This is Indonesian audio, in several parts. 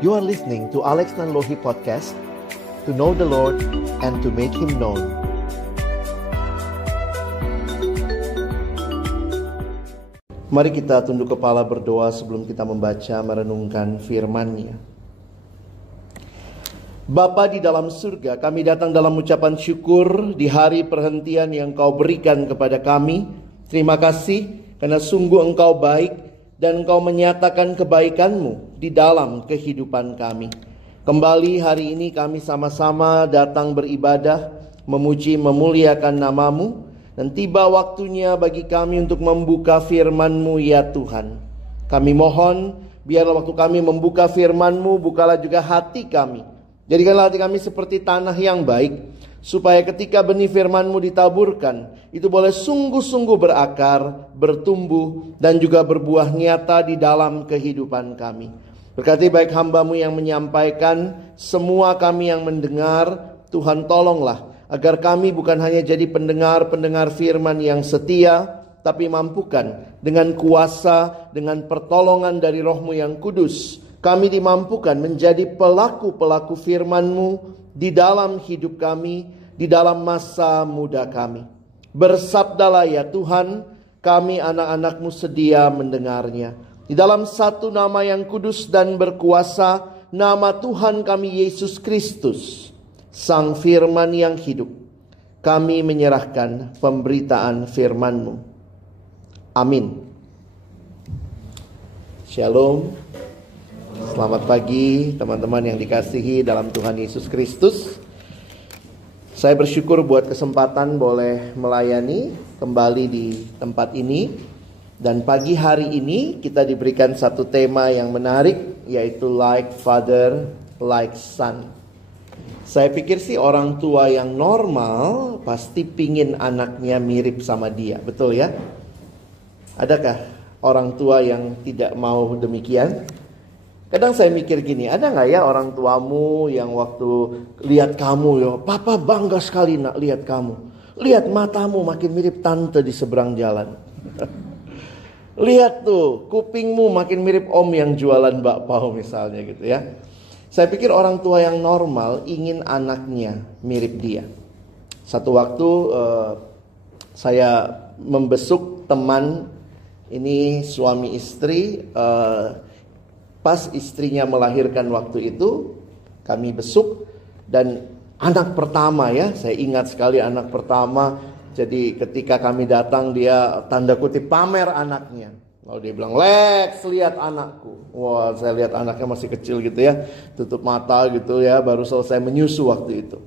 You are listening to Alex Nanlohi Podcast, to know the Lord and to make Him known. Mari kita tunduk kepala berdoa sebelum kita membaca merenungkan firman-Nya. Bapa di dalam surga, kami datang dalam ucapan syukur di hari perhentian yang Kau berikan kepada kami. Terima kasih karena sungguh Engkau baik dan Engkau menyatakan kebaikan-Mu di dalam kehidupan kami. Kembali hari ini kami sama-sama datang beribadah, memuji, memuliakan nama-Mu. Dan tiba waktunya bagi kami untuk membuka firman-Mu ya Tuhan. Kami mohon biarlah waktu kami membuka firman-Mu, bukalah juga hati kami. Jadikanlah hati kami seperti tanah yang baik, supaya ketika benih firman-Mu ditaburkan, itu boleh sungguh-sungguh berakar, bertumbuh, dan juga berbuah nyata di dalam kehidupan kami. Berkati baik hamba-Mu yang menyampaikan, semua kami yang mendengar, Tuhan tolonglah agar kami bukan hanya jadi pendengar-pendengar firman yang setia, tapi mampukan dengan kuasa, dengan pertolongan dari Roh-Mu yang kudus, kami dimampukan menjadi pelaku-pelaku firman-Mu di dalam hidup kami, di dalam masa muda kami. Bersabdalah ya Tuhan, kami anak-anak-Mu sedia mendengarnya. Di dalam satu nama yang kudus dan berkuasa, nama Tuhan kami Yesus Kristus, Sang Firman yang hidup, kami menyerahkan pemberitaan firman-Mu. Amin. Shalom. Selamat pagi teman-teman yang dikasihi dalam Tuhan Yesus Kristus. Saya bersyukur buat kesempatan boleh melayani kembali di tempat ini. Dan pagi hari ini kita diberikan satu tema yang menarik, yaitu like father, like son. Saya pikir sih orang tua yang normal pasti pingin anaknya mirip sama dia, betul ya? Adakah orang tua yang tidak mau demikian? Kadang saya mikir gini, ada gak ya orang tuamu yang waktu lihat kamu, ya, papa bangga sekali nak lihat kamu. Lihat matamu makin mirip tante di seberang jalan. Lihat tuh, kupingmu makin mirip om yang jualan bakpao misalnya gitu ya. Saya pikir orang tua yang normal ingin anaknya mirip dia. Satu waktu saya membesuk teman, ini suami istri, pas istrinya melahirkan waktu itu, kami besuk. Dan anak pertama ya, saya ingat sekali anak pertama. Jadi ketika kami datang dia tanda kutip pamer anaknya. Lalu dia bilang, Lex lihat anakku. Wah, saya lihat anaknya masih kecil gitu ya, tutup mata gitu ya, baru selesai menyusu waktu itu.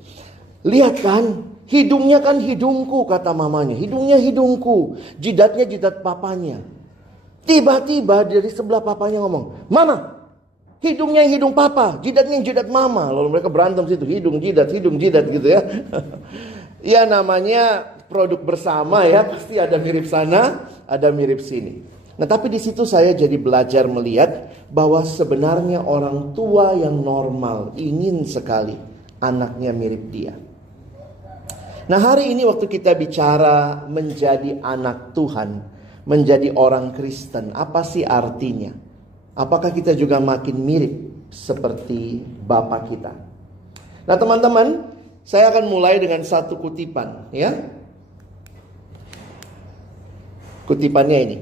Lihat kan, hidungnya kan hidungku kata mamanya. Hidungnya hidungku, jidatnya jidat papanya. Tiba-tiba dari sebelah papanya ngomong, Mama, hidungnya hidung papa, jidatnya jidat mama. Lalu mereka berantem situ, hidung jidat gitu ya. Ya namanya produk bersama ya, pasti ada mirip sana, ada mirip sini. Nah tapi di situ saya jadi belajar melihat bahwa sebenarnya orang tua yang normal ingin sekali anaknya mirip dia. Nah hari ini waktu kita bicara menjadi anak Tuhan, menjadi orang Kristen, apa sih artinya? Apakah kita juga makin mirip seperti Bapa kita? Nah teman-teman, saya akan mulai dengan satu kutipan ya. Kutipannya ini.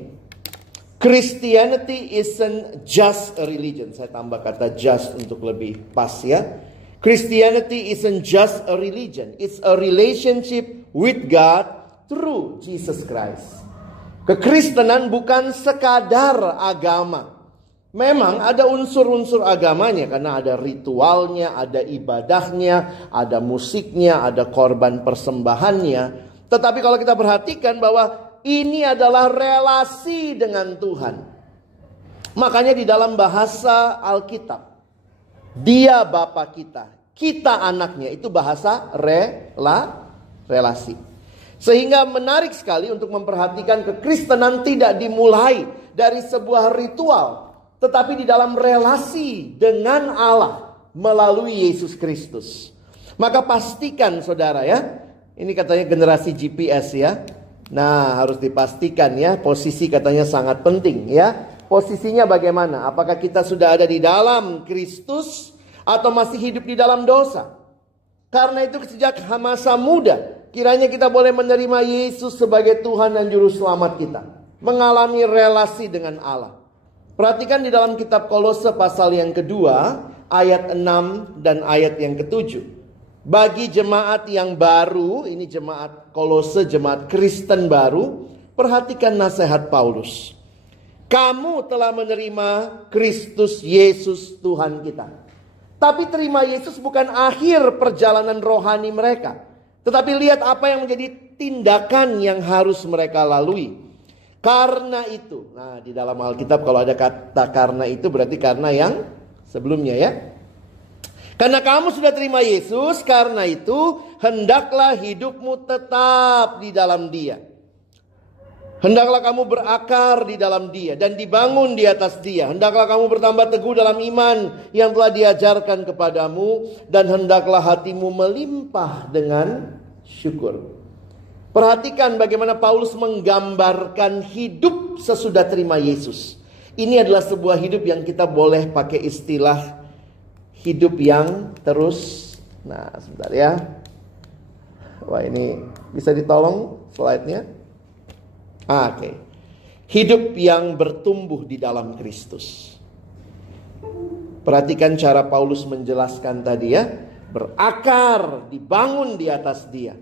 Christianity isn't just a religion. Saya tambah kata just untuk lebih pas ya. Christianity isn't just a religion. It's a relationship with God through Jesus Christ. Kekristenan bukan sekadar agama. Memang ada unsur-unsur agamanya karena ada ritualnya, ada ibadahnya, ada musiknya, ada korban persembahannya. Tetapi kalau kita perhatikan bahwa ini adalah relasi dengan Tuhan. Makanya di dalam bahasa Alkitab, Dia Bapa kita, kita anaknya, itu bahasa relasi. Sehingga menarik sekali untuk memperhatikan kekristenan tidak dimulai dari sebuah ritual, tetapi di dalam relasi dengan Allah melalui Yesus Kristus. Maka pastikan saudara ya, ini katanya generasi GPS ya. Nah harus dipastikan ya, posisi katanya sangat penting ya. posisinya bagaimana? Apakah kita sudah ada di dalam Kristus atau masih hidup di dalam dosa? Karena itu sejak masa muda, kiranya kita boleh menerima Yesus sebagai Tuhan dan Juru Selamat kita. Mengalami relasi dengan Allah. Perhatikan di dalam kitab Kolose pasal yang kedua, ayat 6 dan ayat yang ke-7. Bagi jemaat yang baru, ini jemaat Kolose, jemaat Kristen baru, perhatikan nasihat Paulus. Kamu telah menerima Kristus Yesus Tuhan kita. Tapi terima Yesus bukan akhir perjalanan rohani mereka. Tetapi lihat apa yang menjadi tindakan yang harus mereka lalui. Karena itu. Nah, di dalam Alkitab kalau ada kata karena itu berarti karena yang sebelumnya ya. Karena kamu sudah terima Yesus, karena itu hendaklah hidupmu tetap di dalam Dia. Hendaklah kamu berakar di dalam Dia dan dibangun di atas Dia. Hendaklah kamu bertambah teguh dalam iman yang telah diajarkan kepadamu. Dan hendaklah hatimu melimpah dengan syukur. Perhatikan bagaimana Paulus menggambarkan hidup sesudah terima Yesus. Ini adalah sebuah hidup yang kita boleh pakai istilah hidup yang terus. Nah, sebentar ya. Wah, ini bisa ditolong slide-nya? Oke. Hidup yang bertumbuh di dalam Kristus. Perhatikan cara Paulus menjelaskan tadi ya. Berakar, dibangun di atas Dia.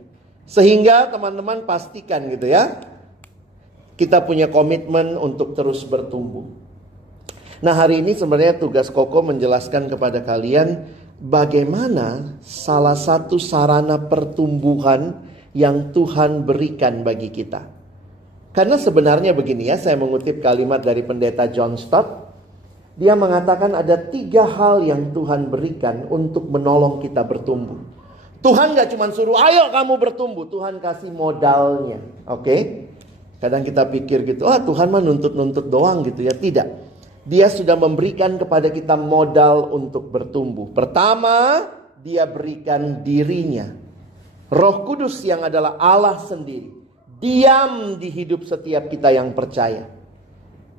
Sehingga teman-teman pastikan gitu ya. Kita punya komitmen untuk terus bertumbuh. Nah, hari ini sebenarnya tugas Koko menjelaskan kepada kalian bagaimana salah satu sarana pertumbuhan yang Tuhan berikan bagi kita. Karena sebenarnya begini ya, saya mengutip kalimat dari pendeta John Stott. Dia mengatakan ada 3 hal yang Tuhan berikan untuk menolong kita bertumbuh. Tuhan gak cuma suruh, ayo kamu bertumbuh. Tuhan kasih modalnya. Oke? Kadang kita pikir gitu, Tuhan mah nuntut-nuntut doang gitu ya. Tidak. Dia sudah memberikan kepada kita modal untuk bertumbuh. Pertama, Dia berikan dirinya. Roh Kudus yang adalah Allah sendiri. Diam di hidup setiap kita yang percaya.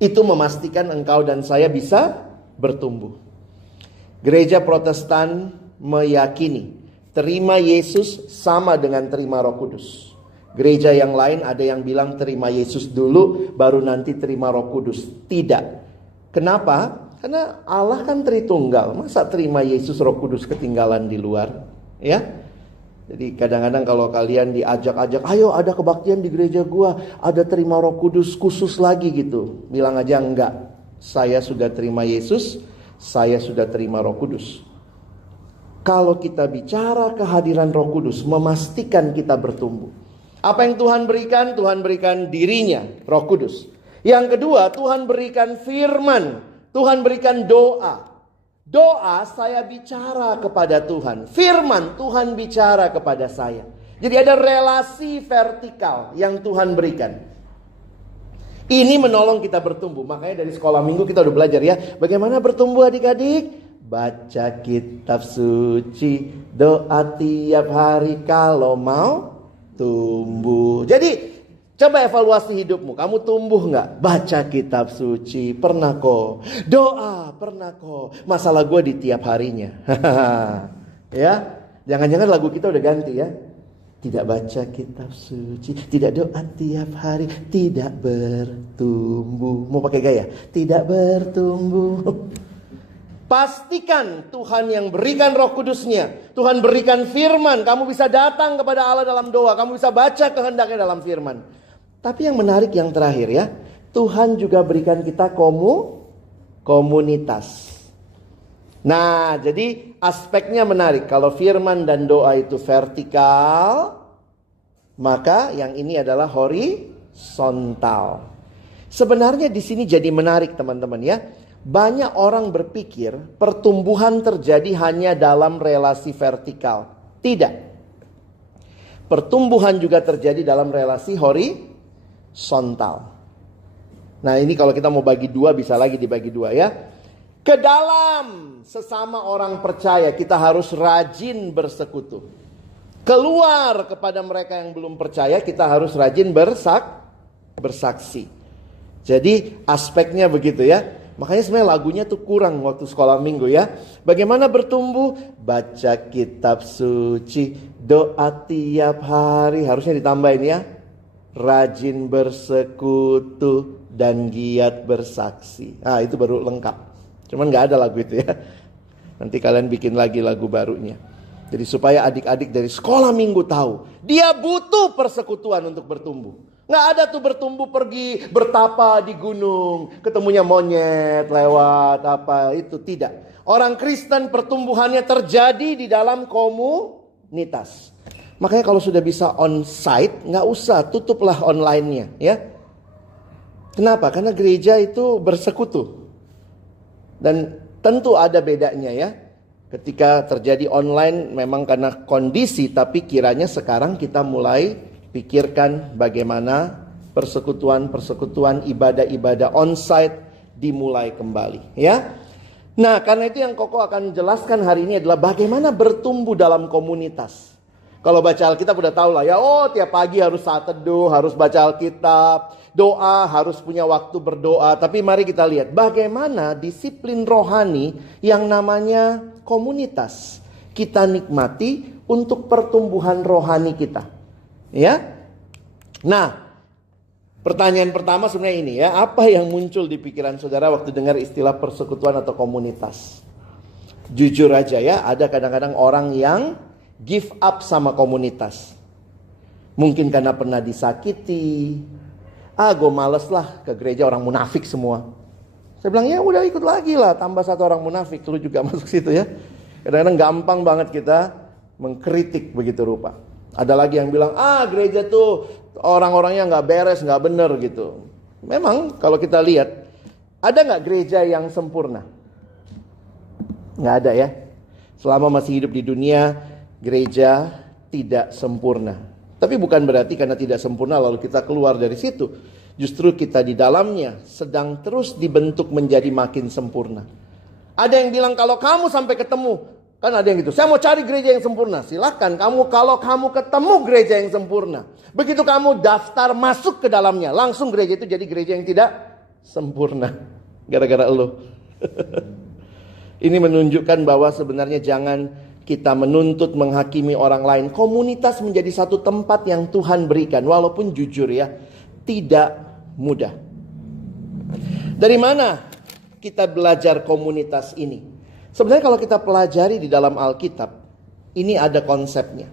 Itu memastikan engkau dan saya bisa bertumbuh. Gereja Protestan meyakini terima Yesus sama dengan terima Roh Kudus. Gereja yang lain ada yang bilang terima Yesus dulu baru nanti terima Roh Kudus. Tidak. Kenapa? Karena Allah kan Tritunggal. Masa terima Yesus Roh Kudus ketinggalan di luar? Ya. Jadi kadang-kadang kalau kalian diajak-ajak, ayo ada kebaktian di gereja gua, ada terima Roh Kudus khusus lagi gitu. Bilang aja enggak. Saya sudah terima Yesus, saya sudah terima Roh Kudus. Kalau kita bicara kehadiran Roh Kudus, memastikan kita bertumbuh. Apa yang Tuhan berikan? Tuhan berikan dirinya, Roh Kudus. Yang kedua, Tuhan berikan firman. Tuhan berikan doa. Doa saya bicara kepada Tuhan. Firman Tuhan bicara kepada saya. Jadi ada relasi vertikal yang Tuhan berikan. Ini menolong kita bertumbuh. Makanya dari sekolah minggu kita udah belajar ya. Bagaimana bertumbuh adik-adik? Baca kitab suci. Doa tiap hari kalau mau tumbuh. Jadi coba evaluasi hidupmu. Kamu tumbuh gak? Baca kitab suci. Pernah kok. Doa. Pernah kok. Masalah gue di tiap harinya. Ya. Jangan-jangan lagu kita udah ganti ya. Tidak baca kitab suci. Tidak doa tiap hari. Tidak bertumbuh. Mau pakai gaya? Tidak bertumbuh. Pastikan Tuhan yang berikan Roh Kudusnya. Tuhan berikan firman. Kamu bisa datang kepada Allah dalam doa. Kamu bisa baca kehendaknya dalam firman. Tapi yang menarik yang terakhir ya. Tuhan juga berikan kita komunitas. Nah, jadi aspeknya menarik. Kalau firman dan doa itu vertikal, maka yang ini adalah horizontal. Sebenarnya di sini jadi menarik teman-teman ya. Banyak orang berpikir pertumbuhan terjadi hanya dalam relasi vertikal. Tidak. Pertumbuhan juga terjadi dalam relasi horizontal. Nah, ini kalau kita mau bagi dua bisa lagi dibagi dua ya. Ke dalam sesama orang percaya kita harus rajin bersekutu. Keluar kepada mereka yang belum percaya kita harus rajin bersaksi. Jadi aspeknya begitu ya. Makanya sebenarnya lagunya tuh kurang waktu sekolah minggu ya. Bagaimana bertumbuh? Baca kitab suci, doa tiap hari. Harusnya ditambahin ya. Rajin bersekutu dan giat bersaksi. Ah, itu baru lengkap. Cuman gak ada lagu itu ya. Nanti kalian bikin lagi lagu barunya. Jadi supaya adik-adik dari sekolah minggu tahu, dia butuh persekutuan untuk bertumbuh. Nggak ada tuh bertumbuh pergi bertapa di gunung, ketemunya monyet lewat apa itu, tidak. Orang Kristen pertumbuhannya terjadi di dalam komunitas. Makanya kalau sudah bisa on-site, nggak usah, tutuplah online-nya ya. Kenapa? Karena gereja itu bersekutu. Dan tentu ada bedanya ya. Ketika terjadi online memang karena kondisi, tapi kiranya sekarang kita mulai pikirkan bagaimana persekutuan-persekutuan, ibadah-ibadah onsite dimulai kembali ya. Nah, karena itu yang Koko akan jelaskan hari ini adalah bagaimana bertumbuh dalam komunitas. Kalau baca Alkitab udah tahu lah ya, oh tiap pagi harus saat teduh, harus baca Alkitab, doa, harus punya waktu berdoa. Tapi mari kita lihat bagaimana disiplin rohani yang namanya komunitas kita nikmati untuk pertumbuhan rohani kita. Ya. Nah, pertanyaan pertama sebenarnya ini ya, apa yang muncul di pikiran saudara waktu dengar istilah persekutuan atau komunitas? Jujur aja ya, ada kadang-kadang orang yang give up sama komunitas. Mungkin karena pernah disakiti. Gue males lah ke gereja, orang munafik semua. Saya bilang ya udah ikut lagi lah, tambah satu orang munafik, lu juga masuk situ ya. Kadang-kadang gampang banget kita mengkritik begitu rupa. Ada lagi yang bilang, gereja tuh orang-orangnya gak beres, gak bener gitu. Memang kalau kita lihat, ada gak gereja yang sempurna? Gak ada ya. Selama masih hidup di dunia, gereja tidak sempurna. Tapi bukan berarti karena tidak sempurna lalu kita keluar dari situ. Justru kita di dalamnya sedang terus dibentuk menjadi makin sempurna. Ada yang bilang kalau kamu sampai ketemu, kan ada yang gitu, saya mau cari gereja yang sempurna. Silahkan kamu, kalau kamu ketemu gereja yang sempurna, begitu kamu daftar masuk ke dalamnya, langsung gereja itu jadi gereja yang tidak sempurna. Gara-gara elo. Ini menunjukkan bahwa sebenarnya jangan kita menuntut, menghakimi orang lain. Komunitas menjadi satu tempat yang Tuhan berikan, walaupun jujur ya, tidak mudah. Dari mana kita belajar komunitas ini? Sebenarnya kalau kita pelajari di dalam Alkitab, ini ada konsepnya.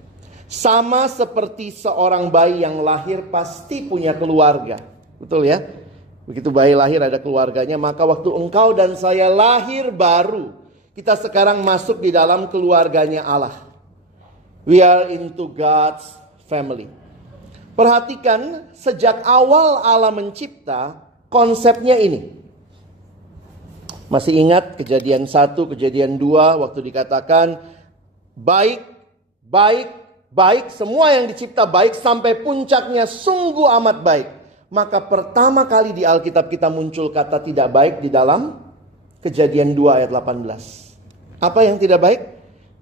Sama seperti seorang bayi yang lahir pasti punya keluarga. Betul ya? Begitu bayi lahir ada keluarganya, maka waktu engkau dan saya lahir baru, kita sekarang masuk di dalam keluarganya Allah. We are into God's family. Perhatikan, sejak awal Allah mencipta, konsepnya ini. Masih ingat kejadian 1, kejadian 2 waktu dikatakan baik, baik, baik, semua yang dicipta baik sampai puncaknya sungguh amat baik. Maka pertama kali di Alkitab kita muncul kata tidak baik di dalam kejadian 2 ayat 18. Apa yang tidak baik?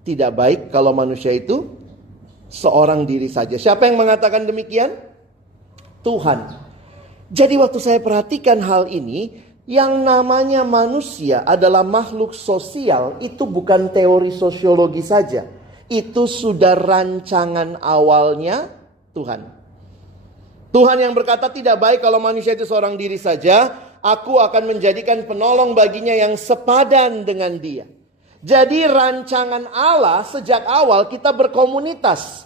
Tidak baik kalau manusia itu seorang diri saja. Siapa yang mengatakan demikian? Tuhan. Jadi waktu saya perhatikan hal ini, yang namanya manusia adalah makhluk sosial, itu bukan teori sosiologi saja. Itu sudah rancangan awalnya Tuhan. Tuhan yang berkata tidak baik kalau manusia itu seorang diri saja. Aku akan menjadikan penolong baginya yang sepadan dengan dia. Jadi rancangan Allah sejak awal kita berkomunitas.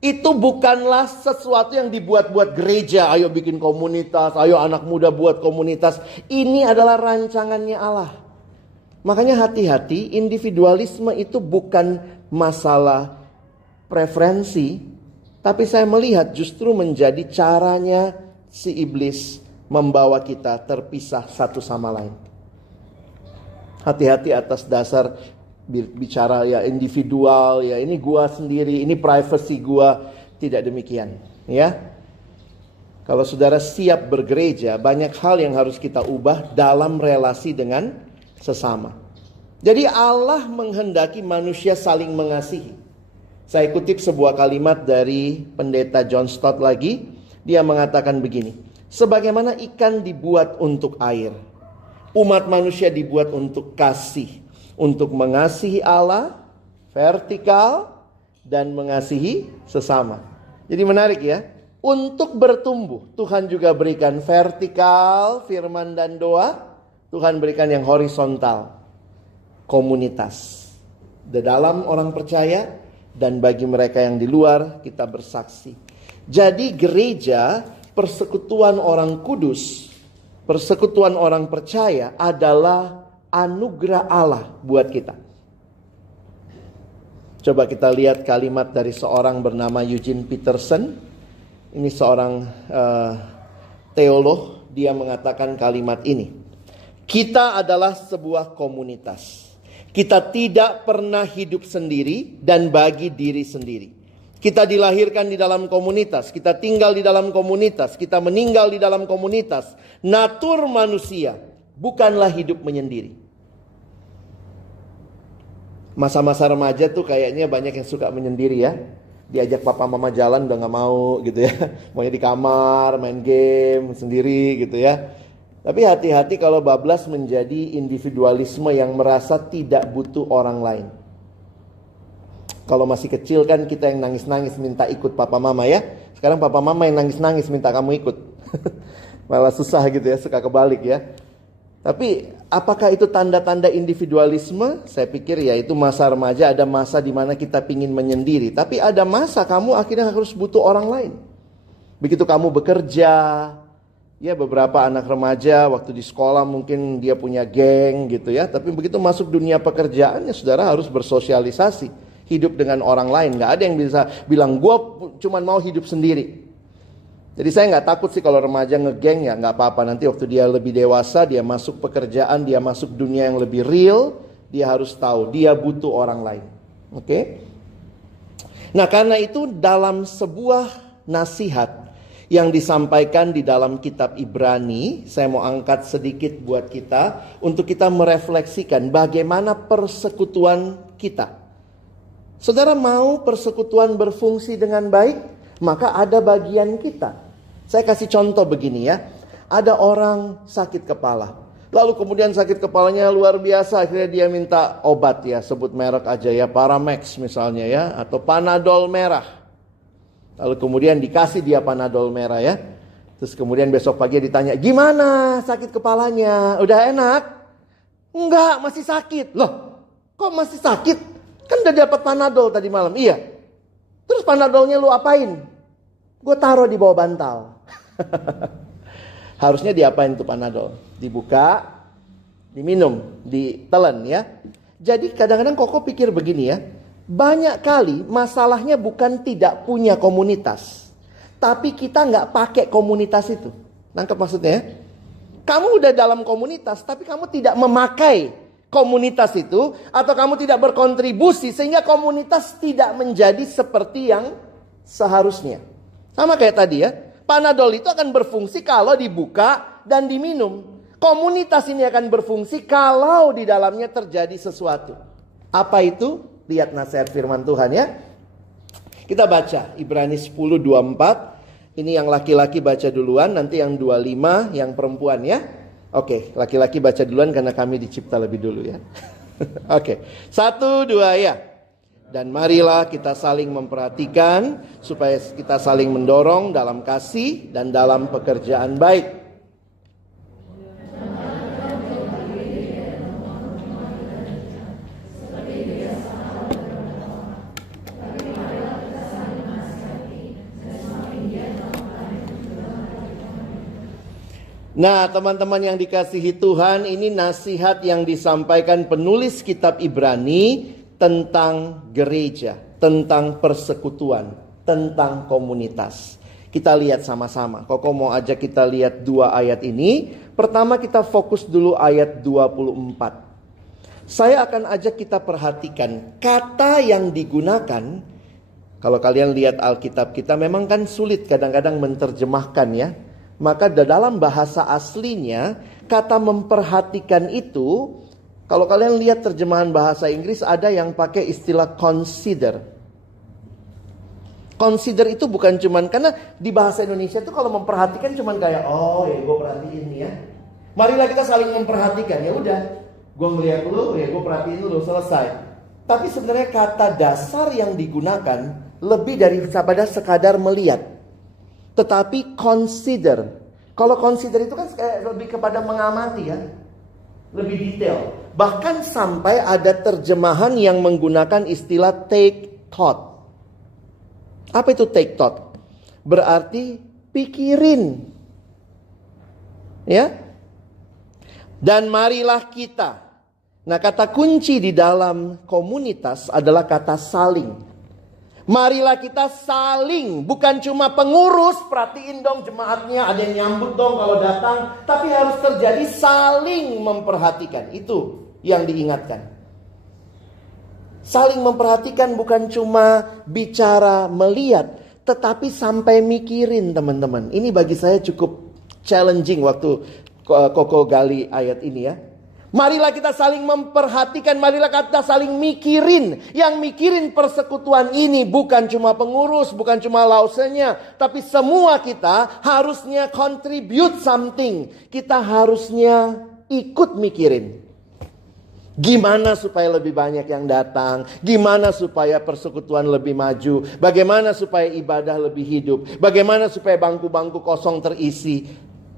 Itu bukanlah sesuatu yang dibuat-buat gereja. Ayo bikin komunitas, ayo anak muda buat komunitas. Ini adalah rancangannya Allah. Makanya hati-hati, individualisme itu bukan masalah preferensi. Tapi saya melihat justru menjadi caranya si iblis membawa kita terpisah satu sama lain. Hati-hati atas dasar bicara ya individual, ya ini gua sendiri, ini privacy gua. Tidak demikian ya. Kalau saudara siap bergereja, banyak hal yang harus kita ubah dalam relasi dengan sesama. Jadi Allah menghendaki manusia saling mengasihi. Saya kutip sebuah kalimat dari pendeta John Stott lagi. Dia mengatakan begini, Sebagaimana ikan dibuat untuk air, umat manusia dibuat untuk kasih, untuk mengasihi Allah, vertikal, dan mengasihi sesama. Jadi menarik ya. Untuk bertumbuh, Tuhan juga berikan vertikal, firman dan doa. Tuhan berikan yang horizontal, komunitas. Di dalam orang percaya dan bagi mereka yang di luar, kita bersaksi. Jadi gereja, persekutuan orang kudus, persekutuan orang percaya adalah anugerah Allah buat kita. Coba kita lihat kalimat dari seorang bernama Eugene Peterson. Ini seorang teolog, dia mengatakan kalimat ini. Kita adalah sebuah komunitas. Kita tidak pernah hidup sendiri dan bagi diri sendiri. Kita dilahirkan di dalam komunitas, kita tinggal di dalam komunitas, kita meninggal di dalam komunitas. Natur manusia bukanlah hidup menyendiri. Masa-masa remaja tuh kayaknya banyak yang suka menyendiri ya. Diajak papa mama jalan udah gak mau gitu ya. Maunya di kamar, main game sendiri gitu ya. Tapi hati-hati kalau bablas menjadi individualisme yang merasa tidak butuh orang lain. Kalau masih kecil kan kita yang nangis-nangis minta ikut papa mama ya. Sekarang papa mama yang nangis-nangis minta kamu ikut. Malah susah gitu ya, suka kebalik ya. Tapi apakah itu tanda-tanda individualisme? Saya pikir ya itu masa remaja, ada masa di mana kita pingin menyendiri. Tapi ada masa kamu akhirnya harus butuh orang lain. Begitu kamu bekerja, ya beberapa anak remaja waktu di sekolah mungkin dia punya geng gitu ya. Tapi begitu masuk dunia pekerjaannya saudara harus bersosialisasi. Hidup dengan orang lain. Gak ada yang bisa bilang gue cuma mau hidup sendiri. Jadi saya nggak takut sih kalau remaja ngegeng ya nggak apa-apa. Nanti waktu dia lebih dewasa, dia masuk pekerjaan, dia masuk dunia yang lebih real, dia harus tahu dia butuh orang lain. Oke? Nah karena itu dalam sebuah nasihat yang disampaikan di dalam kitab Ibrani, saya mau angkat sedikit buat kita untuk kita merefleksikan bagaimana persekutuan kita. Saudara mau persekutuan berfungsi dengan baik? Maka ada bagian kita. Saya kasih contoh begini ya. Ada orang sakit kepala. Lalu kemudian sakit kepalanya luar biasa. Akhirnya dia minta obat ya. Sebut merek aja ya. Paramax misalnya ya. Atau Panadol merah. Lalu kemudian dikasih dia Panadol merah ya. Terus kemudian besok pagi ditanya. Gimana sakit kepalanya? Udah enak? Enggak, masih sakit. Loh, kok masih sakit? Kan udah dapat Panadol tadi malam. Iya. Terus Panadolnya lu apain? Gue taruh di bawah bantal. Harusnya diapain tuh Panadol? Dibuka, diminum, ditelan ya. Jadi kadang-kadang Koko pikir begini ya. Banyak kali masalahnya bukan tidak punya komunitas. Tapi kita nggak pakai komunitas itu. Nangkep maksudnya ya? Kamu udah dalam komunitas tapi kamu tidak memakai komunitas itu. Atau kamu tidak berkontribusi sehingga komunitas tidak menjadi seperti yang seharusnya. Sama kayak tadi ya, Panadol itu akan berfungsi kalau dibuka dan diminum. Komunitas ini akan berfungsi kalau di dalamnya terjadi sesuatu. Apa itu? Lihat nasihat firman Tuhan ya. Kita baca Ibrani 10:24. Ini yang laki-laki baca duluan, nanti yang 25 yang perempuan ya. Oke, laki-laki baca duluan karena kami dicipta lebih dulu ya. Oke, 1, 2 ya. Dan marilah kita saling memperhatikan supaya kita saling mendorong dalam kasih dan dalam pekerjaan baik. Nah, teman-teman yang dikasihi Tuhan, ini nasihat yang disampaikan penulis kitab Ibrani tentang gereja, tentang persekutuan, tentang komunitas. Kita lihat sama-sama. Koko mau ajak kita lihat 2 ayat ini. Pertama kita fokus dulu ayat 24. Saya akan ajak kita perhatikan kata yang digunakan. Kalau kalian lihat Alkitab kita memang kan sulit kadang-kadang menerjemahkan ya. Maka dalam bahasa aslinya kata memperhatikan itu, kalau kalian lihat terjemahan bahasa Inggris ada yang pakai istilah consider. Consider itu bukan cuman, karena di bahasa Indonesia tuh kalau memperhatikan cuman kayak, oh ya gue perhatiin nih ya. Marilah kita saling memperhatikan, ya udah. Gue ngeliat lu, ya gue perhatiin lu, selesai. Tapi sebenarnya kata dasar yang digunakan lebih daripada sekadar melihat. Tetapi consider. Kalau consider itu kan lebih kepada mengamati ya. Lebih detail. Bahkan sampai ada terjemahan yang menggunakan istilah take thought. Apa itu take thought? Berarti pikirin. Ya. Dan marilah kita. Nah, kata kunci di dalam komunitas adalah kata saling. Marilah kita saling, bukan cuma pengurus, perhatiin dong jemaatnya, ada yang nyambut dong kalau datang, tapi harus terjadi saling memperhatikan. Itu yang diingatkan. Saling memperhatikan bukan cuma bicara melihat, tetapi sampai mikirin, teman-teman. Ini bagi saya cukup challenging waktu Koko gali ayat ini ya. Marilah kita saling memperhatikan, marilah kita saling mikirin. Yang mikirin persekutuan ini bukan cuma pengurus, bukan cuma lausenya, tapi semua kita harusnya contribute something. Kita harusnya ikut mikirin. Gimana supaya lebih banyak yang datang? Gimana supaya persekutuan lebih maju? Bagaimana supaya ibadah lebih hidup? Bagaimana supaya bangku-bangku kosong terisi?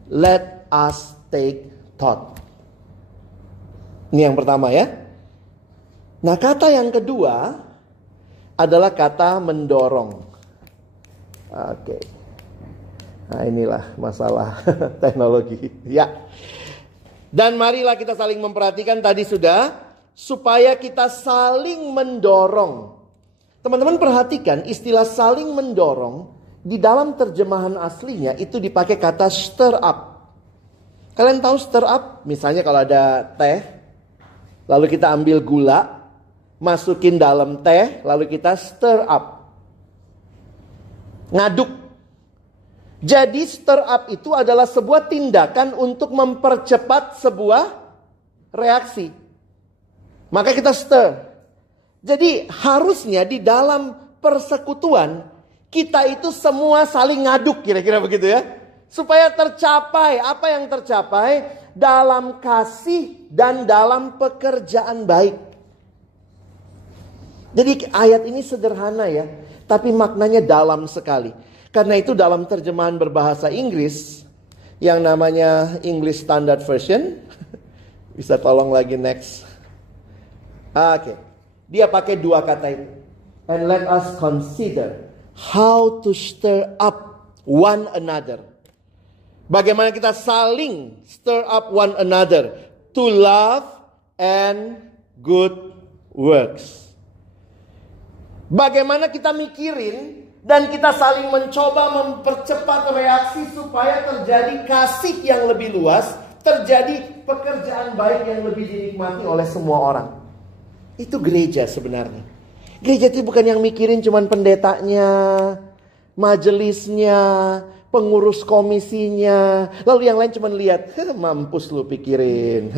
Let us take thought. Ini yang pertama ya. Nah, kata yang kedua adalah kata mendorong. Oke. Nah, inilah masalah teknologi. Ya. Dan marilah kita saling memperhatikan, tadi sudah, supaya kita saling mendorong. Teman-teman perhatikan istilah saling mendorong di dalam terjemahan aslinya itu dipakai kata stir up. Kalian tahu stir up? Misalnya kalau ada teh, lalu kita ambil gula, masukin dalam teh, lalu kita stir up. Ngaduk. Jadi stir up itu adalah sebuah tindakan untuk mempercepat sebuah reaksi. Maka kita stir. Jadi harusnya di dalam persekutuan kita itu semua saling ngaduk, kira-kira begitu ya. Supaya tercapai, apa yang tercapai? Dalam kasih dan dalam pekerjaan baik. Jadi ayat ini sederhana ya, tapi maknanya dalam sekali. Karena itu dalam terjemahan berbahasa Inggris yang namanya English Standard Version, bisa tolong lagi next. Oke. Dia pakai dua kata itu. And let us consider how to stir up one another. Bagaimana kita saling stir up one another to love and good works. Bagaimana kita mikirin dan kita saling mencoba mempercepat reaksi supaya terjadi kasih yang lebih luas, terjadi pekerjaan baik yang lebih dinikmati oleh semua orang. Itu gereja sebenarnya. Gereja itu bukan yang mikirin cuman pendetanya, majelisnya, pengurus komisinya, lalu yang lain cuma lihat, mampus lu pikirin,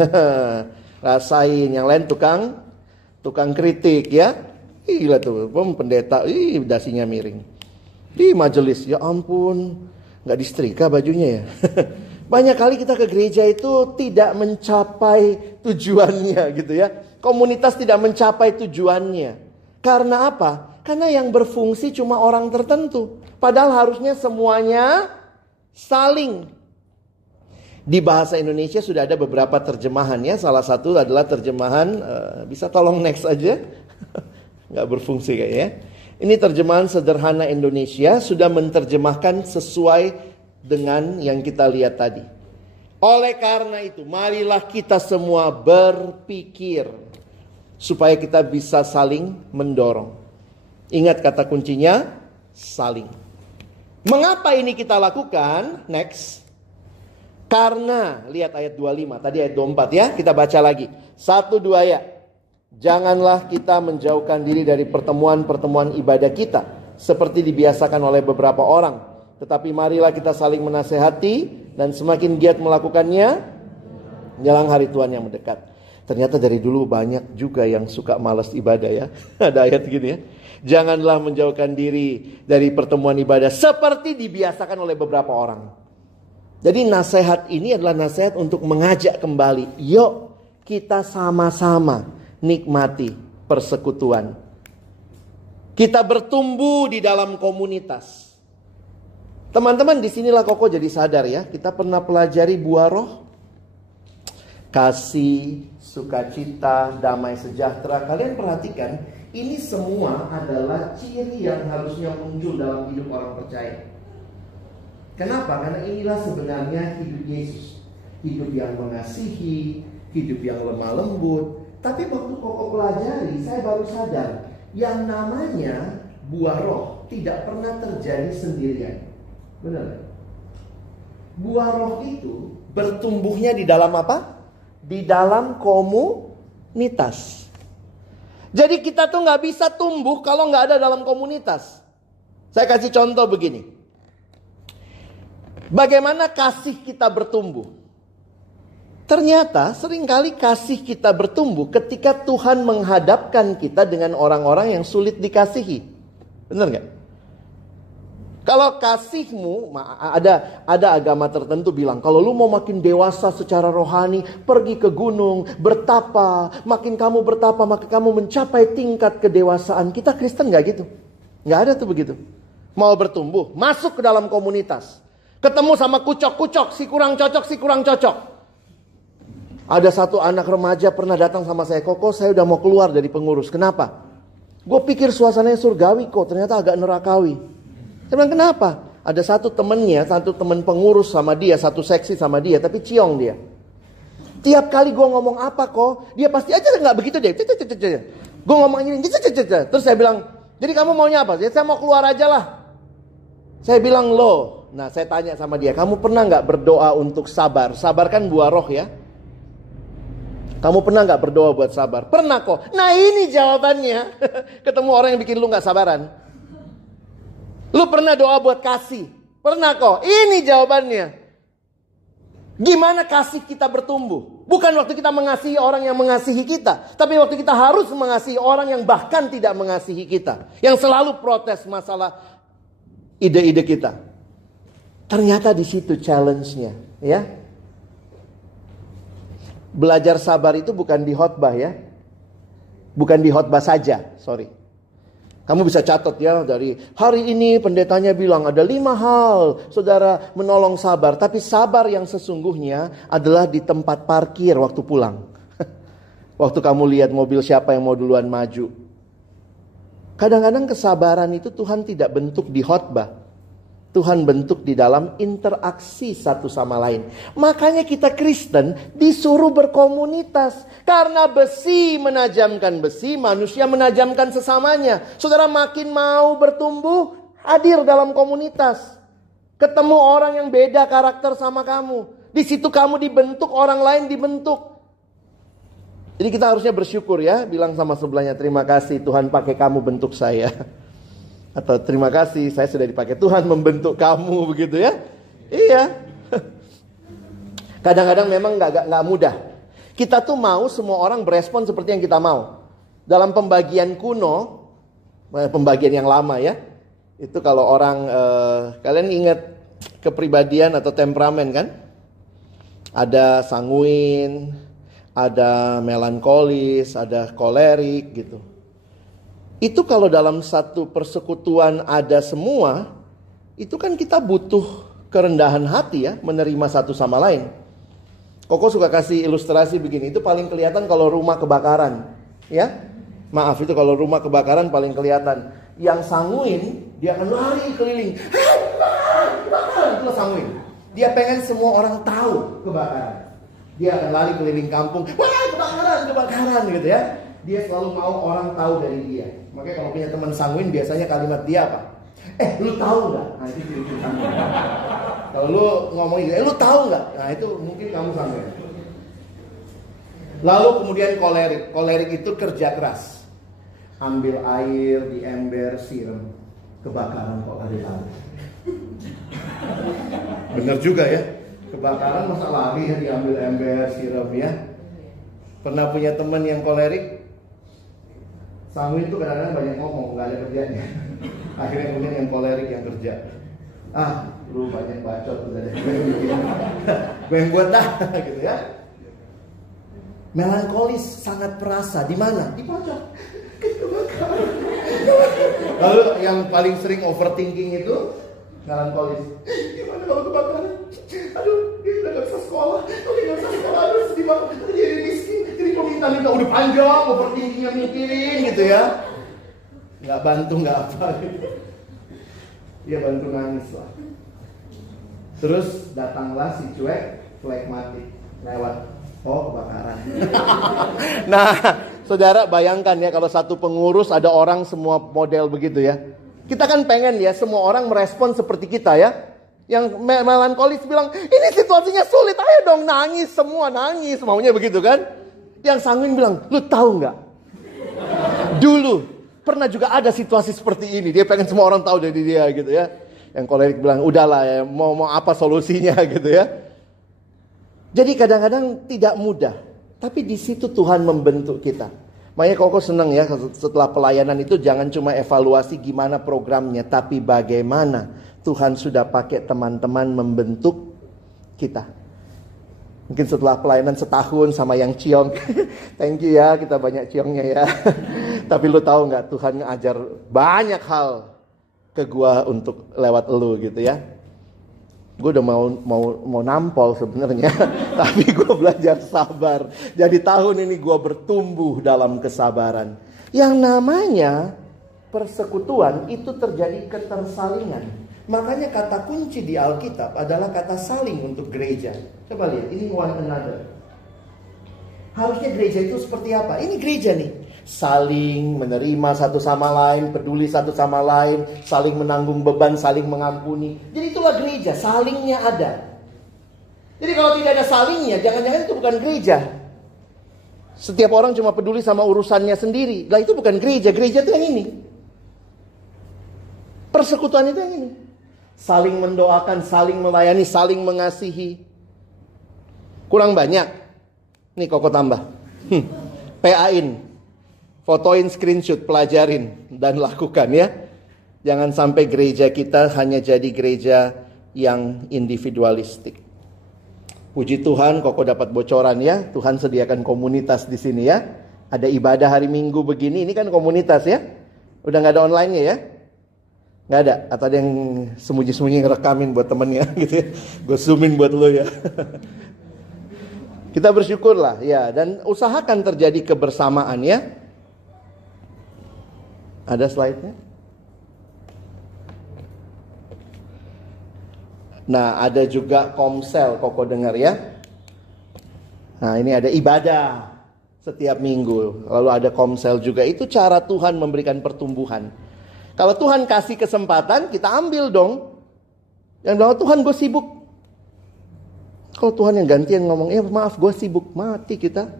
rasain. Yang lain tukang kritik ya, gila tuh, pendeta, dasinya miring. Di majelis, ya ampun, nggak disetrika bajunya ya. Banyak kali kita ke gereja itu tidak mencapai tujuannya gitu ya. Komunitas tidak mencapai tujuannya. Karena apa? Karena yang berfungsi cuma orang tertentu. Padahal harusnya semuanya saling. Di bahasa Indonesia sudah ada beberapa terjemahan ya. Salah satu adalah terjemahan, bisa tolong next aja. Nggak berfungsi kayaknya. Ini terjemahan sederhana Indonesia sudah menerjemahkan sesuai dengan yang kita lihat tadi. Oleh karena itu, marilah kita semua berpikir supaya kita bisa saling mendorong. Ingat kata kuncinya, saling. Mengapa ini kita lakukan? Next. Karena, lihat ayat 25, tadi ayat 24 ya, kita baca lagi. 1, 2 ya. Janganlah kita menjauhkan diri dari pertemuan-pertemuan ibadah kita, seperti dibiasakan oleh beberapa orang. Tetapi marilah kita saling menasehati, dan semakin giat melakukannya, menjelang hari Tuhan yang mendekat. Ternyata dari dulu banyak juga yang suka malas ibadah ya. Ada ayat gini ya. Janganlah menjauhkan diri dari pertemuan ibadah seperti dibiasakan oleh beberapa orang. Jadi nasihat ini adalah nasihat untuk mengajak kembali. Yuk kita sama-sama nikmati persekutuan. Kita bertumbuh di dalam komunitas. Teman-teman, disinilah Koko jadi sadar ya. Kita pernah pelajari buah roh. Kasih, sukacita, damai sejahtera. Kalian perhatikan, ini semua adalah ciri yang harusnya muncul dalam hidup orang percaya. Kenapa? Karena inilah sebenarnya hidup Yesus. Hidup yang mengasihi, hidup yang lemah lembut. Tapi waktu Koko pelajari, saya baru sadar, yang namanya buah roh tidak pernah terjadi sendirian. Benar? Buah roh itu bertumbuhnya di dalam apa? Di dalam komunitas. Jadi kita tuh gak bisa tumbuh kalau gak ada dalam komunitas. Saya kasih contoh begini. Bagaimana kasih kita bertumbuh? Ternyata seringkali kasih kita bertumbuh ketika Tuhan menghadapkan kita dengan orang-orang yang sulit dikasihi. Benar gak? Kalau kasihmu, ada agama tertentu bilang, kalau lu mau makin dewasa secara rohani, pergi ke gunung, bertapa. Makin kamu bertapa, maka kamu mencapai tingkat kedewasaan. Kita Kristen gak gitu? Gak ada tuh begitu. Mau bertumbuh, masuk ke dalam komunitas. Ketemu sama kucok-kucok, si kurang cocok, si kurang cocok. Ada satu anak remaja pernah datang sama saya, Koko saya udah mau keluar dari pengurus. Kenapa? Gue pikir suasananya surgawi kok, ternyata agak nerakawi. Saya bilang kenapa? Ada satu temennya, satu temen pengurus sama dia, satu seksi sama dia, tapi ciong dia. Tiap kali gue ngomong apa kok, dia pasti aja gak begitu deh. Gue ngomong ini, terus saya bilang, jadi kamu maunya apa? Ya, saya mau keluar aja lah. Saya bilang loh, nah saya tanya sama dia, kamu pernah gak berdoa untuk sabar? Sabar kan buah roh ya. Kamu pernah gak berdoa buat sabar? Pernah kok. Nah ini jawabannya. Ketemu orang yang bikin lu gak sabaran. Lu pernah doa buat kasih? Pernah kok. Ini jawabannya. Gimana kasih kita bertumbuh? Bukan waktu kita mengasihi orang yang mengasihi kita, tapi waktu kita harus mengasihi orang yang bahkan tidak mengasihi kita, yang selalu protes masalah ide-ide kita. Ternyata di situ challenge-nya, ya. Belajar sabar itu bukan di khotbah ya. Bukan di khotbah saja, sorry. Kamu bisa catat ya, dari hari ini pendetanya bilang ada 5 hal saudara menolong sabar. Tapi sabar yang sesungguhnya adalah di tempat parkir waktu pulang. Waktu kamu lihat mobil siapa yang mau duluan maju. Kadang-kadang kesabaran itu Tuhan tidak bentuk di khotbah. Tuhan bentuk di dalam interaksi satu sama lain. Makanya kita Kristen disuruh berkomunitas. Karena besi menajamkan besi, manusia menajamkan sesamanya. Saudara makin mau bertumbuh, hadir dalam komunitas. Ketemu orang yang beda karakter sama kamu. Di situ kamu dibentuk, orang lain dibentuk. Jadi kita harusnya bersyukur ya. Bilang sama sebelahnya, terima kasih Tuhan pakai kamu bentuk saya. Atau terima kasih saya sudah dipakai Tuhan membentuk kamu, begitu ya. Iya. Kadang-kadang memang gak mudah. Kita tuh mau semua orang berespon seperti yang kita mau. Dalam pembagian kuno, pembagian yang lama ya, itu kalau orang, kalian ingat kepribadian atau temperamen kan? Ada sanguin, ada melankolis, ada kolerik gitu. Itu kalau dalam satu persekutuan ada semua, itu kan kita butuh kerendahan hati ya, menerima satu sama lain. Koko suka kasih ilustrasi begini, itu paling kelihatan kalau rumah kebakaran. Ya, maaf itu kalau rumah kebakaran paling kelihatan. Yang sanguin, dia akan lari keliling. Itu sanguin. Dia pengen semua orang tahu kebakaran. Dia akan lari keliling kampung. Wah kebakaran gitu ya. Dia selalu mau orang tahu dari dia. Makanya kalau punya teman sanguin biasanya kalimat dia apa? Lu tahu nggak? Nah itu ciri-ciri sanguin. Kalau lu ngomong gitu, lu tahu nggak? Nah itu mungkin kamu sanguin. Lalu kemudian kolerik. Kolerik itu kerja keras. Ambil air di ember, siram. Kebakaran kok lari-lari. Bener juga ya. Kebakaran masa lari ya, diambil ember, siram ya. Pernah punya teman yang kolerik? Sanguin itu kadang-kadang banyak ngomong, nggak ada kerjanya. Akhirnya kemudian yang kolerik yang kerja. Lu banyak bacot udah deh. Gue yang buat dah, gitu ya. Melankolis sangat perasa di mana? Di pojok. Lalu yang paling sering overthinking itu melankolis. Gimana kalau kebakaran? Aduh, dia udah gak bisa sekolah. Kalau dia gak bisa sekolah, aduh sedih banget. Dia jadi miskin. Jadi peminta-minta udah panjang, overthinkingnya mikirin gitu ya. Gak bantu, gak apa gitu. Dia bantu nangis lah. Terus datanglah si cuek, flekmatik lewat. Oh, kebakaran. Nah, saudara bayangkan ya kalau satu pengurus ada orang semua model begitu ya. Kita kan pengen ya semua orang merespon seperti kita ya. Yang melankolis bilang, ini situasinya sulit, ayo dong nangis, semua nangis. Maunya begitu kan. Yang sanguin bilang, lu tahu nggak? Dulu pernah juga ada situasi seperti ini. Dia pengen semua orang tahu dari dia gitu ya. Yang kolerik bilang, udahlah ya, mau apa solusinya gitu ya. Jadi kadang-kadang tidak mudah. Tapi di situ Tuhan membentuk kita. Makanya Koko senang ya setelah pelayanan itu jangan cuma evaluasi gimana programnya. Tapi bagaimana Tuhan sudah pakai teman-teman membentuk kita. Mungkin setelah pelayanan setahun sama yang ciong. Thank you ya, kita banyak ciongnya ya. Tapi lu tahu gak Tuhan ngajar banyak hal ke gua untuk lewat lu gitu ya. Gue udah mau nampol sebenarnya, tapi gue belajar sabar. Jadi tahun ini gue bertumbuh dalam kesabaran. Yang namanya persekutuan itu terjadi ketersalingan. Makanya kata kunci di Alkitab adalah kata saling untuk gereja. Coba lihat, ini one another. Harusnya gereja itu seperti apa? Ini gereja nih. Saling menerima satu sama lain, peduli satu sama lain, saling menanggung beban, saling mengampuni. Jadi itulah gereja, salingnya ada. Jadi kalau tidak ada salingnya, jangan-jangan itu bukan gereja. Setiap orang cuma peduli sama urusannya sendiri. Lah itu bukan gereja, gereja itu yang ini. Persekutuan itu yang ini. Saling mendoakan, saling melayani, saling mengasihi. Kurang banyak. Nih Koko tambah. PA-in. Fotoin, screenshot, pelajarin, dan lakukan ya. Jangan sampai gereja kita hanya jadi gereja yang individualistik. Puji Tuhan, Koko dapat bocoran ya. Tuhan sediakan komunitas di sini ya. Ada ibadah hari Minggu begini, ini kan komunitas ya. Udah nggak ada online-nya ya? Nggak ada? Atau ada yang sembunyi-sembunyi ngerekamin buat temennya gitu ya. Gue zoomin buat lo ya. Kita bersyukurlah ya. Dan usahakan terjadi kebersamaan ya. Ada slide-nya? Nah, ada juga komsel, Koko dengar ya. Nah, ini ada ibadah setiap minggu. Lalu ada komsel juga. Itu cara Tuhan memberikan pertumbuhan. Kalau Tuhan kasih kesempatan, kita ambil dong. Yang bilang, Tuhan gue sibuk. Kalau Tuhan yang gantian ngomong, maaf gue sibuk. Mati kita.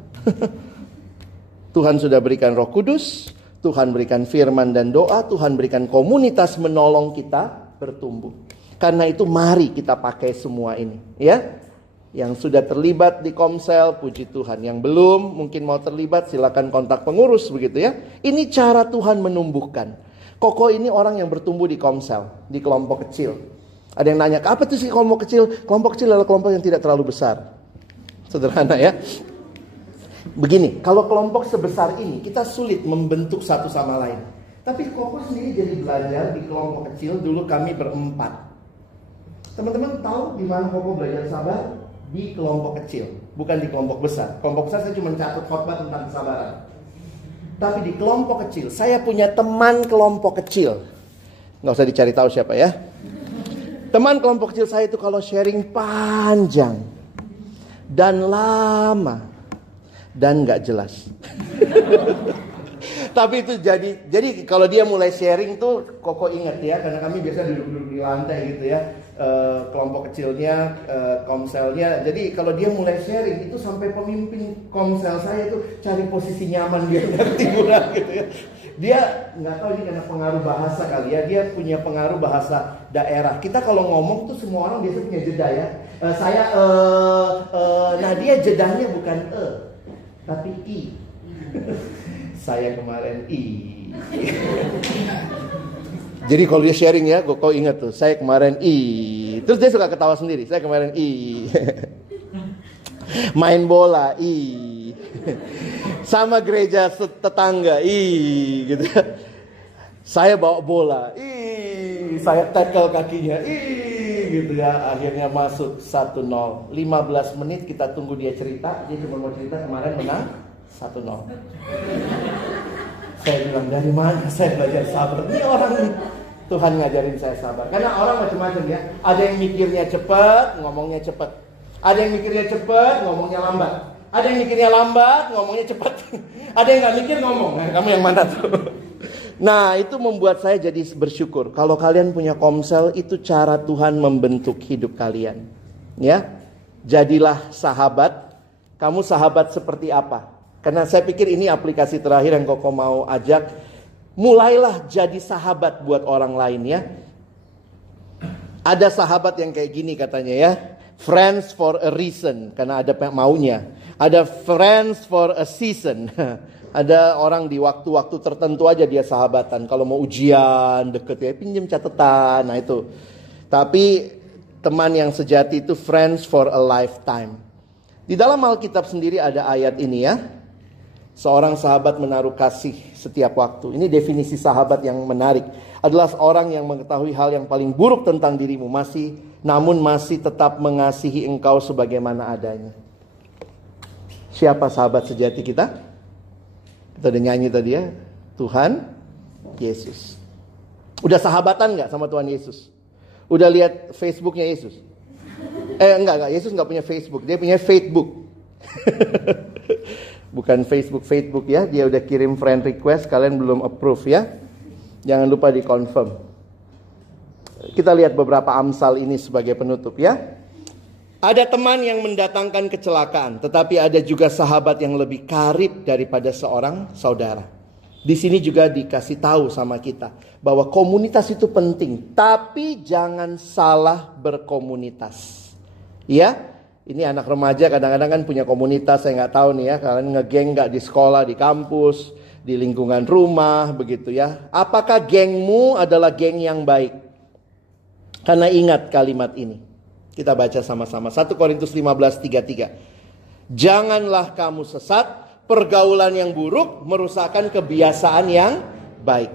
Tuhan sudah berikan Roh Kudus. Tuhan berikan firman dan doa, Tuhan berikan komunitas menolong kita bertumbuh. Karena itu mari kita pakai semua ini, ya. Yang sudah terlibat di komsel, puji Tuhan. Yang belum, mungkin mau terlibat, silakan kontak pengurus begitu ya. Ini cara Tuhan menumbuhkan. Koko ini orang yang bertumbuh di komsel, di kelompok kecil. Ada yang nanya, apa itu sih kelompok kecil? Kelompok kecil adalah kelompok yang tidak terlalu besar. Sederhana ya. Begini, kalau kelompok sebesar ini kita sulit membentuk satu sama lain. Tapi Koko sendiri jadi belajar di kelompok kecil. Dulu kami berempat. Teman-teman tahu di mana Koko belajar sabar? Di kelompok kecil, bukan di kelompok besar. Kelompok besar saya cuma catat khotbah tentang kesabaran. Tapi di kelompok kecil, saya punya teman kelompok kecil. Nggak usah dicari tahu siapa ya. Teman kelompok kecil saya itu kalau sharing panjang dan lama. Dan gak jelas. Tapi itu jadi kalau dia mulai sharing tuh Koko ingat ya. Karena kami biasa duduk-duduk di lantai gitu ya. Kelompok kecilnya, komselnya. Jadi kalau dia mulai sharing itu sampai pemimpin komsel saya itu cari posisi nyaman biar gak ketiduran gitu ya. Dia gak tahu ini karena pengaruh bahasa kali ya. Dia punya pengaruh bahasa daerah. Kita kalau ngomong tuh semua orang biasa punya jeda ya. Nah dia jedahnya bukan tapi I. Saya kemarin I. Jadi kalau dia sharing ya, kau ingat tuh, saya kemarin I. Terus dia suka ketawa sendiri, saya kemarin I. Main bola I. Sama gereja tetangga I gitu. Saya bawa bola I. Saya tackle kakinya I gitu ya. Akhirnya masuk 1-0. 15 menit kita tunggu dia cerita. Dia cuma mau cerita kemarin menang 1-0. Saya bilang, dari mana saya belajar sabar? Ini orang nih, Tuhan ngajarin saya sabar. Karena orang macam-macam ya. Ada yang mikirnya cepat, ngomongnya cepat. Ada yang mikirnya cepat, ngomongnya lambat. Ada yang mikirnya lambat, ngomongnya cepat. Ada yang gak mikir ngomong. Nah, kamu yang mana tuh? Nah, itu membuat saya jadi bersyukur. Kalau kalian punya komsel, itu cara Tuhan membentuk hidup kalian. Ya, jadilah sahabat. Kamu sahabat seperti apa? Karena saya pikir ini aplikasi terakhir yang Koko mau ajak. Mulailah jadi sahabat buat orang lain ya. Ada sahabat yang kayak gini katanya ya. Friends for a reason, karena ada maunya. Ada friends for a season. Ada orang di waktu-waktu tertentu aja dia sahabatan. Kalau mau ujian deket ya, pinjam catatan. Nah itu. Tapi teman yang sejati itu friends for a lifetime. Di dalam Alkitab sendiri ada ayat ini ya. Seorang sahabat menaruh kasih setiap waktu. Ini definisi sahabat yang menarik. Adalah seorang yang mengetahui hal yang paling buruk tentang dirimu. Namun masih tetap mengasihi engkau sebagaimana adanya. Siapa sahabat sejati kita? Kita udah nyanyi tadi ya. Tuhan Yesus. Udah sahabatan gak sama Tuhan Yesus? Udah lihat Facebooknya Yesus? Enggak. Yesus gak punya Facebook. Dia punya Faithbook. Bukan Facebook ya. Dia udah kirim friend request. Kalian belum approve ya. Jangan lupa di-confirm. Kita lihat beberapa amsal ini sebagai penutup ya. Ada teman yang mendatangkan kecelakaan. Tetapi ada juga sahabat yang lebih karib daripada seorang saudara. Di sini juga dikasih tahu sama kita. Bahwa komunitas itu penting. Tapi jangan salah berkomunitas. Ya. Ini anak remaja kadang-kadang kan punya komunitas, saya nggak tahu nih ya, kalian ngegeng nggak di sekolah, di kampus, di lingkungan rumah, begitu ya. Apakah gengmu adalah geng yang baik? Karena ingat kalimat ini. Kita baca sama-sama. 1 Korintus 15:33. Janganlah kamu sesat, pergaulan yang buruk merusakkan kebiasaan yang baik.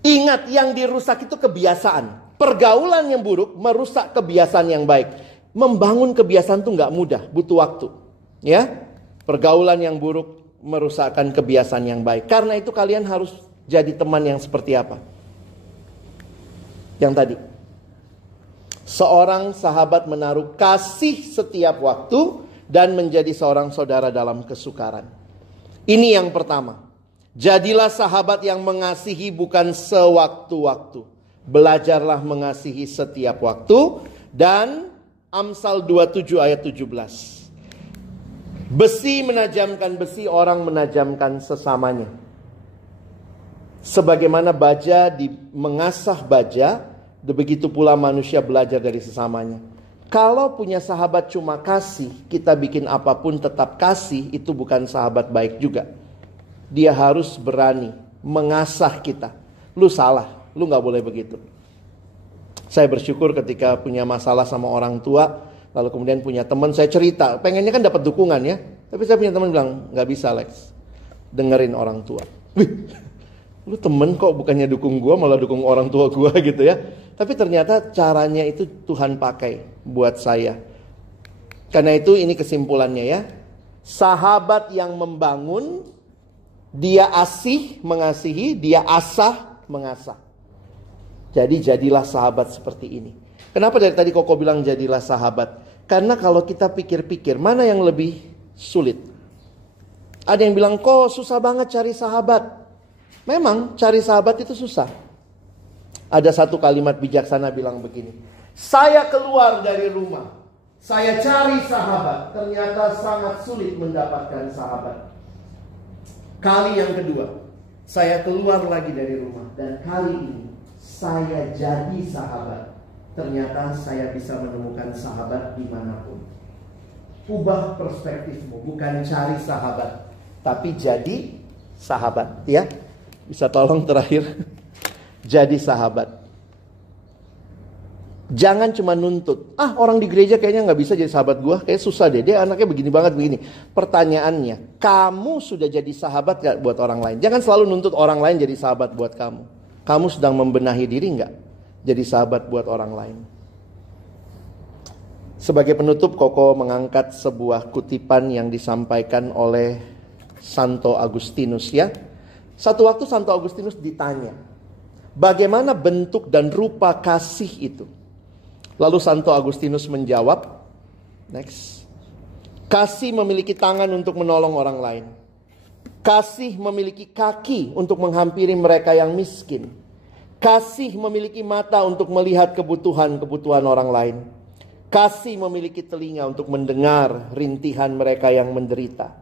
Ingat, yang dirusak itu kebiasaan. Pergaulan yang buruk merusak kebiasaan yang baik. Membangun kebiasaan itu nggak mudah, butuh waktu. Ya, pergaulan yang buruk merusakkan kebiasaan yang baik. Karena itu kalian harus jadi teman yang seperti apa? Yang tadi. Seorang sahabat menaruh kasih setiap waktu dan menjadi seorang saudara dalam kesukaran. Ini yang pertama. Jadilah sahabat yang mengasihi bukan sewaktu-waktu. Belajarlah mengasihi setiap waktu. Dan Amsal 27 ayat 17. Besi menajamkan besi, orang menajamkan sesamanya. Sebagaimana baja mengasah baja, begitu pula manusia belajar dari sesamanya. Kalau punya sahabat cuma kasih, kita bikin apapun tetap kasih, itu bukan sahabat baik juga. Dia harus berani mengasah kita. Lu salah, lu gak boleh begitu. Saya bersyukur ketika punya masalah sama orang tua, lalu kemudian punya teman, saya cerita, pengennya kan dapat dukungan ya. Tapi saya punya teman bilang, gak bisa Lex, dengerin orang tua. Wih, lu temen kok bukannya dukung gua, malah dukung orang tua gua gitu ya. Tapi ternyata caranya itu Tuhan pakai buat saya. Karena itu ini kesimpulannya ya. Sahabat yang membangun, dia asih mengasihi, dia asah mengasah. Jadi jadilah sahabat seperti ini. Kenapa dari tadi Koko bilang jadilah sahabat? Karena kalau kita pikir-pikir, mana yang lebih sulit? Ada yang bilang, kok susah banget cari sahabat. Memang cari sahabat itu susah. Ada satu kalimat bijaksana bilang begini. Saya keluar dari rumah. Saya cari sahabat. Ternyata sangat sulit mendapatkan sahabat. Kali yang kedua. Saya keluar lagi dari rumah. Dan kali ini saya jadi sahabat. Ternyata saya bisa menemukan sahabat dimanapun. Ubah perspektifmu, bukan cari sahabat, tapi jadi sahabat. Ya, bisa tolong terakhir. Jadi sahabat. Jangan cuma nuntut. Orang di gereja kayaknya gak bisa jadi sahabat gue. Kayak susah deh, dia anaknya begini banget begini. Pertanyaannya, kamu sudah jadi sahabat gak buat orang lain? Jangan selalu nuntut orang lain jadi sahabat buat kamu. Kamu sedang membenahi diri gak jadi sahabat buat orang lain? Sebagai penutup, Koko mengangkat sebuah kutipan yang disampaikan oleh Santo Agustinus ya. Satu waktu Santo Agustinus ditanya, bagaimana bentuk dan rupa kasih itu? Lalu Santo Agustinus menjawab, next. Kasih memiliki tangan untuk menolong orang lain. Kasih memiliki kaki untuk menghampiri mereka yang miskin. Kasih memiliki mata untuk melihat kebutuhan-kebutuhan orang lain. Kasih memiliki telinga untuk mendengar rintihan mereka yang menderita.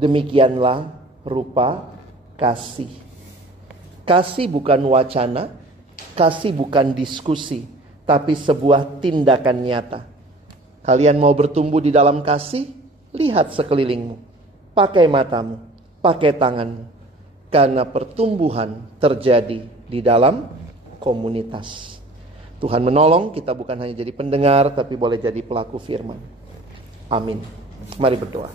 Demikianlah rupa kasih. Kasih bukan wacana, kasih bukan diskusi, tapi sebuah tindakan nyata. Kalian mau bertumbuh di dalam kasih? Lihat sekelilingmu. Pakai matamu, pakai tanganmu. Karena pertumbuhan terjadi di dalam komunitas. Tuhan menolong kita bukan hanya jadi pendengar, tapi boleh jadi pelaku firman. Amin. Mari berdoa.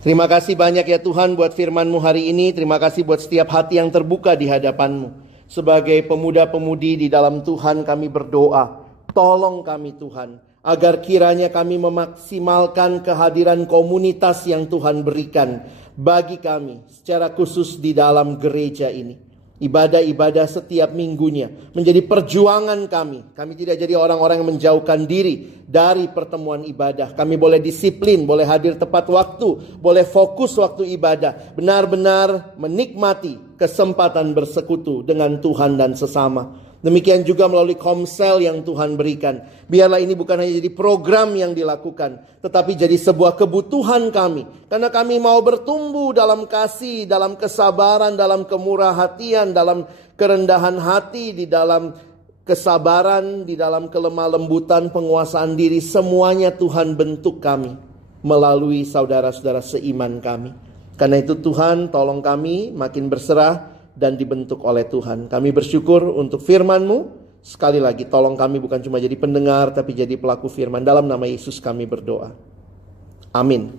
Terima kasih banyak ya Tuhan buat firman-Mu hari ini. Terima kasih buat setiap hati yang terbuka di hadapan-Mu. Sebagai pemuda-pemudi di dalam Tuhan kami berdoa. Tolong kami Tuhan, agar kiranya kami memaksimalkan kehadiran komunitas yang Tuhan berikan bagi kami secara khusus di dalam gereja ini. Ibadah-ibadah setiap minggunya menjadi perjuangan kami. Kami tidak jadi orang-orang yang menjauhkan diri dari pertemuan ibadah. Kami boleh disiplin, boleh hadir tepat waktu, boleh fokus waktu ibadah. Benar-benar menikmati kesempatan bersekutu dengan Tuhan dan sesama. Demikian juga melalui komsel yang Tuhan berikan. Biarlah ini bukan hanya jadi program yang dilakukan, tetapi jadi sebuah kebutuhan kami. Karena kami mau bertumbuh dalam kasih, dalam kesabaran, dalam kemurah hatian, dalam kerendahan hati, di dalam kesabaran, di dalam kelemah lembutan, penguasaan diri. Semuanya Tuhan bentuk kami melalui saudara-saudara seiman kami. Karena itu Tuhan tolong kami makin berserah dan dibentuk oleh Tuhan. Kami bersyukur untuk firman-Mu. Sekali lagi tolong kami bukan cuma jadi pendengar, tapi jadi pelaku firman. Dalam nama Yesus kami berdoa. Amin.